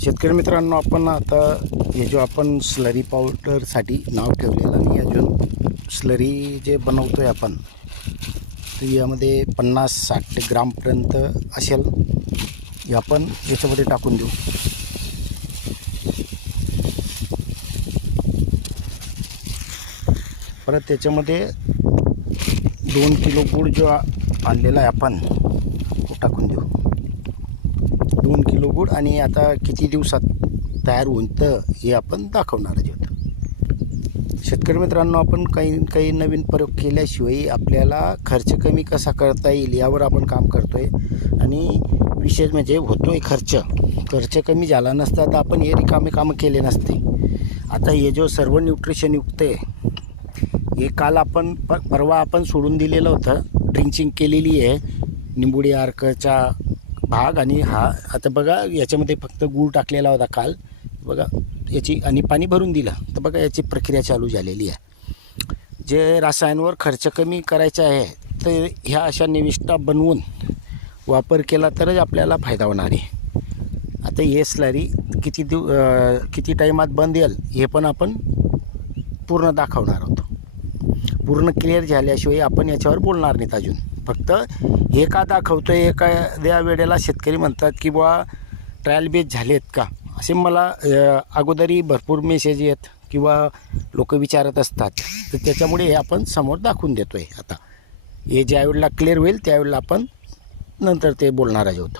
शेतकरी मित्रांनो, आपण आता हे जो आपण स्लरी पावडरसाठी नाव ठेवलेलं आणि अजून स्लरी जे बनवतो आहे आपण, तर यामध्ये 50-60 ग्रामपर्यंत असेल. हे आपण याच्यामध्ये टाकून देऊ. परत त्याच्यामध्ये 2 किलो गुळ जो आणलेला आहे आपण तो टाकून देऊ. 2 किलो गुळ. आणि आता किती दिवसात तयार होईल तर हे आपण दाखवणार आहोत. शेतकरी मित्रांनो, आपण काही नवीन प्रयोग केल्याशिवाय आपल्याला खर्च कमी कसा करता येईल यावर आपण काम करतो आहे. आणि विशेष म्हणजे होतो आहे खर्च कमी झाला नसता तर आपण हे रिकामे कामं केले नसते. आता हे जो सर्व न्यूट्रिशनयुक्त आहे हे काल आपण परवा आपण सोडून दिलेलं होतं. ड्रिंचिंग केलेली आहे निंबुडी अर्कचा भाग. आणि हा आता बघा याच्यामध्ये फक्त गूळ टाकलेला होता काल बघा याची, आणि पाणी भरून दिलं तर बघा याची प्रक्रिया चालू झालेली आहे. जे रसायनावर खर्च कमी करायचा आहे तर ह्या अशा निविष्ठा बनवून वापर केला तरच आपल्याला फायदा होणार आहे. आता हे स्लरी किती टाईमात बंद येईल हे पण आपण पूर्ण दाखवणार आहोत. पूर्ण क्लिअर झाल्याशिवाय आपण याच्यावर बोलणार नाहीत अजून. फक्त हे का दाखवतो आहे, एखाद्या वेळेला शेतकरी म्हणतात की बुवा ट्रायल बेस झालेत का, असे मला अगोदरही भरपूर मेसेज येत किंवा लोक विचारत असतात. तर त्याच्यामुळे हे आपण समोर दाखवून देतो आहे. आता हे ज्यावेळेला क्लिअर होईल त्यावेळेला आपण नंतर ते बोलणार आहोत.